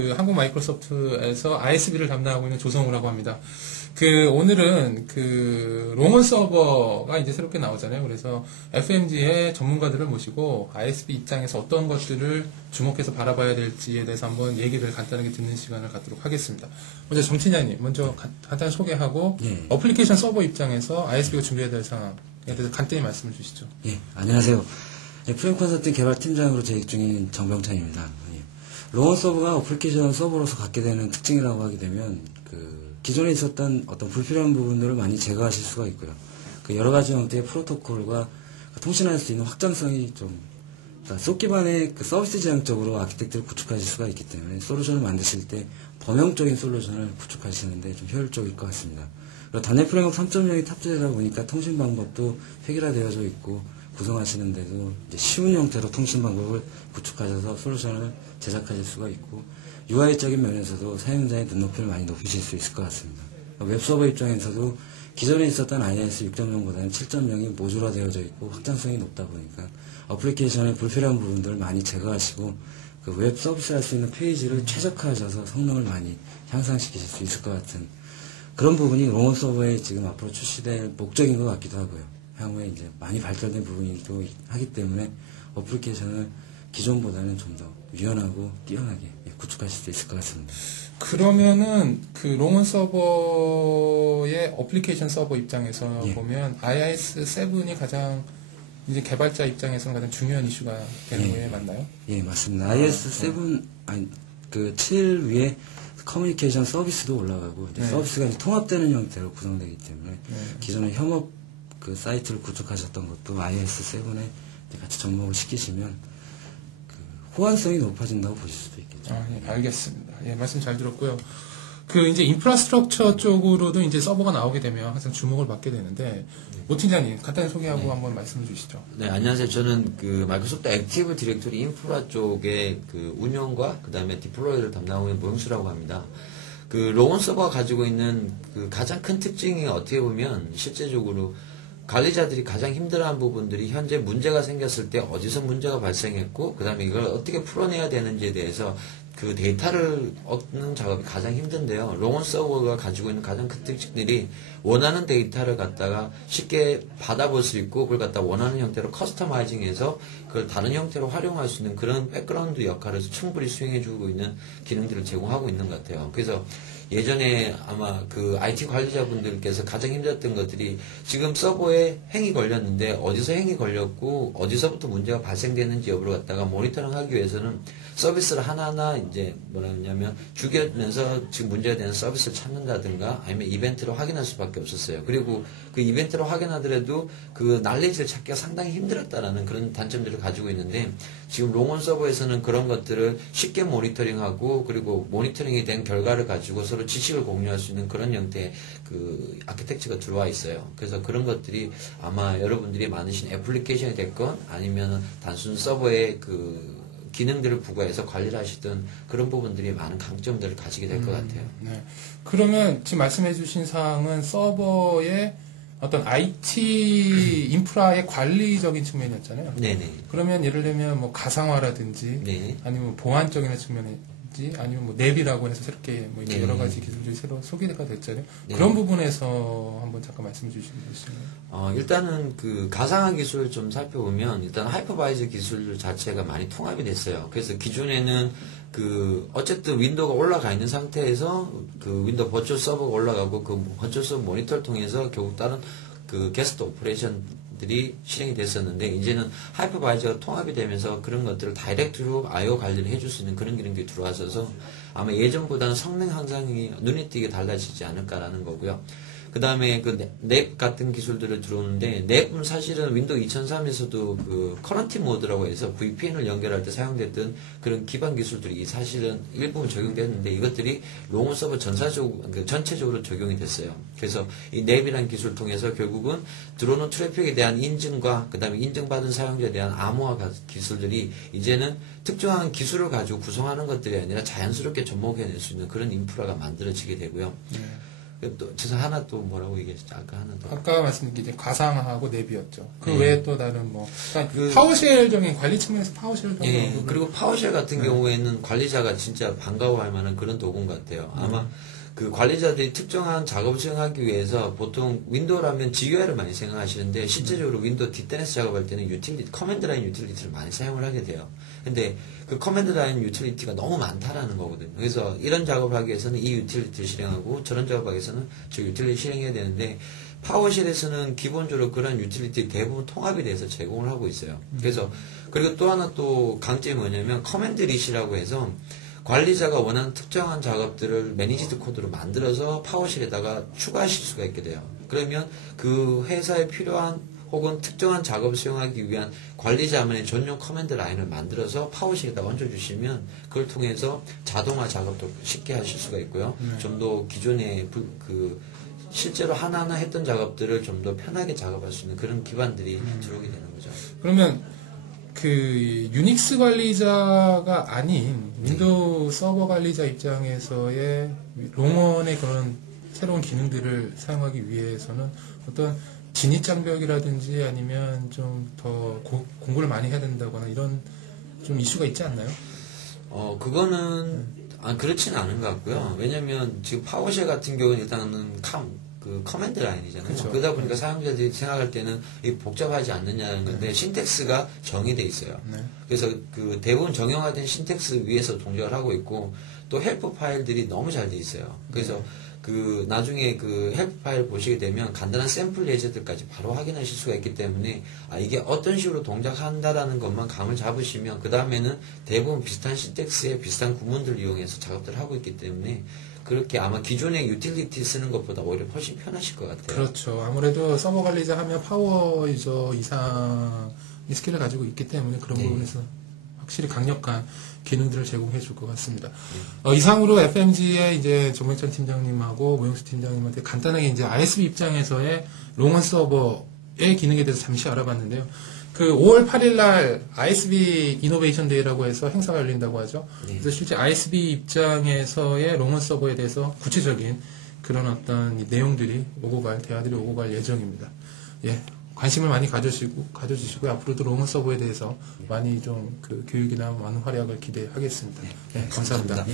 그 한국 마이크로소프트에서 ISB를 담당하고 있는 조성우라고 합니다. 오늘은 롱온 서버가 이제 새롭게 나오잖아요. 그래서 FMG의 전문가들을 모시고 ISB 입장에서 어떤 것들을 주목해서 바라봐야 될지에 대해서 한번 얘기를 간단하게 듣는 시간을 갖도록 하겠습니다. 먼저 정팀장님, 먼저 간단히 소개하고 어플리케이션 서버 입장에서 ISB가 준비해야 될 상황에 대해서 간단히 말씀을 주시죠. 예, 안녕하세요. FM 컨설팅 개발팀장으로 재직 중인 정병찬입니다. 롱온 서버가 어플리케이션 서버로서 갖게 되는 특징이라고 하게 되면 기존에 있었던 어떤 불필요한 부분들을 많이 제거하실 수가 있고요. 여러 가지 형태의 프로토콜과 통신할 수 있는 확장성이 좀 속 기반의 서비스 지향적으로 아키텍트를 구축하실 수가 있기 때문에 솔루션을 만드실 때 범용적인 솔루션을 구축하시는데 좀 효율적일 것 같습니다. 그리고 단넷 프레임워크 3.0이 탑재되다 보니까 통신 방법도 획일화되어져 있고 구성하시는데도 이제 쉬운 형태로 통신 방법을 구축하셔서 솔루션을 제작하실 수가 있고 UI적인 면에서도 사용자의 눈높이를 많이 높이실 수 있을 것 같습니다. 웹서버 입장에서도 기존에 있었던 IIS 6.0보다는 7.0이 모듈화되어져 있고 확장성이 높다 보니까 어플리케이션의 불필요한 부분들을 많이 제거하시고 웹 서비스 할 수 있는 페이지를 최적화하셔서 성능을 많이 향상시키실 수 있을 것 같은 그런 부분이 롱온 서버에 지금 앞으로 출시될 목적인 것 같기도 하고요. 향후에 이제 많이 발전된 부분이기도 하기 때문에 어플리케이션을 기존보다는 좀 더 유연하고 뛰어나게 구축하실 수 있을 것 같습니다. 그러면은 롱온 서버의 어플리케이션 서버 입장에서 보면 IIS 7이 가장 이제 개발자 입장에서는 가장 중요한 이슈가 되는 거에 맞나요? 예, 맞습니다. IIS 7 7 위에 커뮤니케이션 서비스도 올라가고 이제 서비스가 이제 통합되는 형태로 구성되기 때문에 기존에 협업 사이트를 구축하셨던 것도 IIS 7에 같이 접목을 시키시면 호환성이 높아진다고 보실 수도 있겠죠. 예, 알겠습니다. 예, 말씀 잘 들었고요. 이제 인프라스트럭처 쪽으로도 이제 서버가 나오게 되면 항상 주목을 받게 되는데, 모 팀장님, 간단히 소개하고 한번 말씀해 주시죠. 네, 안녕하세요. 저는 마이크로소프트 액티브 디렉토리 인프라 쪽의 운영과 그 다음에 디플로이를 담당하고 있는 모영수라고 합니다. 롱온 서버가 가지고 있는 가장 큰 특징이 어떻게 보면 실제적으로 관리자들이 가장 힘들어하는 부분들이 현재 문제가 생겼을 때 어디서 문제가 발생했고 그 다음에 이걸 어떻게 풀어내야 되는지에 대해서 데이터를 얻는 작업이 가장 힘든데요. 롱온 서버가 가지고 있는 가장 큰 특징들이 원하는 데이터를 갖다가 쉽게 받아볼 수 있고 그걸 갖다 원하는 형태로 커스터마이징해서 그걸 다른 형태로 활용할 수 있는 그런 백그라운드 역할을 충분히 수행해주고 있는 기능들을 제공하고 있는 것 같아요. 그래서 예전에 아마 IT 관리자분들께서 가장 힘들었던 것들이 지금 서버에 행이 걸렸는데 어디서 행이 걸렸고 어디서부터 문제가 발생되는지 여부를 갖다가 모니터링 하기 위해서는 서비스를 하나하나 이제 뭐라 하냐면 죽여면서 지금 문제가 되는 서비스를 찾는다든가 아니면 이벤트를 확인할 수밖에 없었어요. 그리고 이벤트를 확인하더라도 날리지를 찾기가 상당히 힘들었다라는 그런 단점들을 가지고 있는데 지금 롱온 서버에서는 그런 것들을 쉽게 모니터링하고 그리고 모니터링이 된 결과를 가지고 서로 지식을 공유할 수 있는 그런 형태의 아키텍처가 들어와 있어요. 그래서 그런 것들이 아마 여러분들이 많으신 애플리케이션이 됐건 아니면 단순 서버의 기능들을 부과해서 관리를 하시던 그런 부분들이 많은 강점들을 가지게 될 것 같아요. 네. 그러면 지금 말씀해 주신 사항은 서버의 어떤 IT 인프라의 관리적인 측면이었잖아요. 네네. 그러면 예를 들면 뭐 가상화라든지 아니면 보안적인 측면이지 아니면 랩이라고 해서 새롭게 이렇게 여러 가지 기술들이 새로 소개가 됐잖아요. 그런 부분에서 한번 잠깐 말씀해 주시면 되겠습니다. 일단은 가상화 기술을 좀 살펴보면 일단 하이퍼바이저 기술 자체가 많이 통합이 됐어요. 그래서 기존에는 어쨌든 윈도우가 올라가 있는 상태에서 윈도우 버추얼 서버가 올라가고 버추얼 서버 모니터를 통해서 결국 다른 게스트 오퍼레이션들이 실행이 됐었는데 이제는 하이퍼바이저가 통합이 되면서 그런 것들을 다이렉트로 I/O 관리를 해줄 수 있는 그런 기능들이 들어와서 아마 예전보다는 성능 향상이 눈에 띄게 달라지지 않을까라는 거고요. 그 다음에 랩 같은 기술들을 들어오는데 랩은 사실은 윈도우 2003에서도 커런티 모드라고 해서 VPN을 연결할 때 사용됐던 그런 기반 기술들이 사실은 일부분 적용됐는데 이것들이 롱온 서버 전체적으로 적용이 됐어요. 그래서 이 랩이라는 기술을 통해서 결국은 들어오는 트래픽에 대한 인증과 그 다음에 인증받은 사용자에 대한 암호화 기술들이 이제는 특정한 기술을 가지고 구성하는 것들이 아니라 자연스럽게 접목해낼 수 있는 그런 인프라가 만들어지게 되고요. 또 죄송 하나 또 뭐라고 얘기했죠? 아까 하나 더. 아까 말씀드린 게 이제 가상하고 랩이었죠. 그 네. 외에 또 다른 뭐 그러니까 그- 파워쉘적인 관리 측면에서 파워쉘 정도 예, 언급을 그리고 파워쉘 같은 경우에는 관리자가 진짜 반가워할 만한 그런 도구 같아요. 아마 그 관리자들이 특정한 작업을 수행하기 위해서 보통 윈도우라면 GUI를 많이 생각하시는데 실제적으로 윈도우 뒷단에서 작업할 때는 유틸리티, 커맨드 라인 유틸리티를 많이 사용을 하게 돼요. 근데 그 커맨드 라인 유틸리티가 너무 많다라는 거거든요. 그래서 이런 작업을 하기 위해서는 이 유틸리티를 실행하고 저런 작업을 하기 위해서는 저 유틸리티 실행해야 되는데 파워쉘에서는 기본적으로 그런 유틸리티 대부분 통합이 돼서 제공을 하고 있어요. 그래서 그리고 또 하나 또 강점이 뭐냐면 커맨드 리시라고 해서 관리자가 원하는 특정한 작업들을 매니지드 코드로 만들어서 파워쉘에다가 추가하실 수가 있게 돼요. 그러면 그 회사에 필요한 혹은 특정한 작업을 수행하기 위한 관리자만의 전용 커맨드 라인을 만들어서 파워쉘에다 얹어주시면 그걸 통해서 자동화 작업도 쉽게 하실 수가 있고요. 좀 더 기존에 실제로 하나하나 했던 작업들을 좀 더 편하게 작업할 수 있는 그런 기반들이 들어오게 되는 거죠. 그러면 그 유닉스 관리자가 아닌 윈도우 서버 관리자 입장에서의 롱원의 그런 새로운 기능들을 사용하기 위해서는 어떤 진입 장벽이라든지 아니면 좀 더 공부를 많이 해야 된다거나 이런 좀 이슈가 있지 않나요? 그거는 그렇지는 않은 것 같고요. 왜냐면 지금 파워쉘 같은 경우는 일단은 그 커맨드 라인이잖아요. 그렇죠. 그러다 보니까 사용자들이 생각할 때는 이게 복잡하지 않느냐는 건데 신텍스가 정의돼 있어요. 네. 그래서 그 대부분 정형화된 신텍스 위에서 동작을 하고 있고 또 헬프 파일들이 너무 잘 돼 있어요. 그래서 그 나중에 그 헬프 파일 보시게 되면 간단한 샘플 예제들까지 바로 확인하실 수가 있기 때문에 이게 어떤 식으로 동작한다라는 것만 감을 잡으시면 그 다음에는 대부분 비슷한 신텍스의 비슷한 구문들을 이용해서 작업들을 하고 있기 때문에 그렇게 아마 기존의 유틸리티 쓰는 것보다 오히려 훨씬 편하실 것 같아요. 그렇죠. 아무래도 서버 관리자 하면 파워 유저 이상의 스킬을 가지고 있기 때문에 그런 네. 부분에서 확실히 강력한 기능들을 제공해 줄 것 같습니다. 이상으로 FMG의 이제 정명찬 팀장님하고 모영수 팀장님한테 간단하게 이제 ISB 입장에서의 롱원 서버의 기능에 대해서 잠시 알아봤는데요. 그 5월 8일 날 ISB 이노베이션 데이라고 해서 행사가 열린다고 하죠. 네. 그래서 실제 ISB 입장에서의 롱원 서버에 대해서 구체적인 그런 어떤 이 내용들이 오고 갈, 대화들이 오고 갈 예정입니다. 예. 관심을 많이 가져주시고 앞으로도 롱원 서버에 대해서 많이 좀 그 교육이나 많은 활약을 기대하겠습니다. 네, 감사합니다.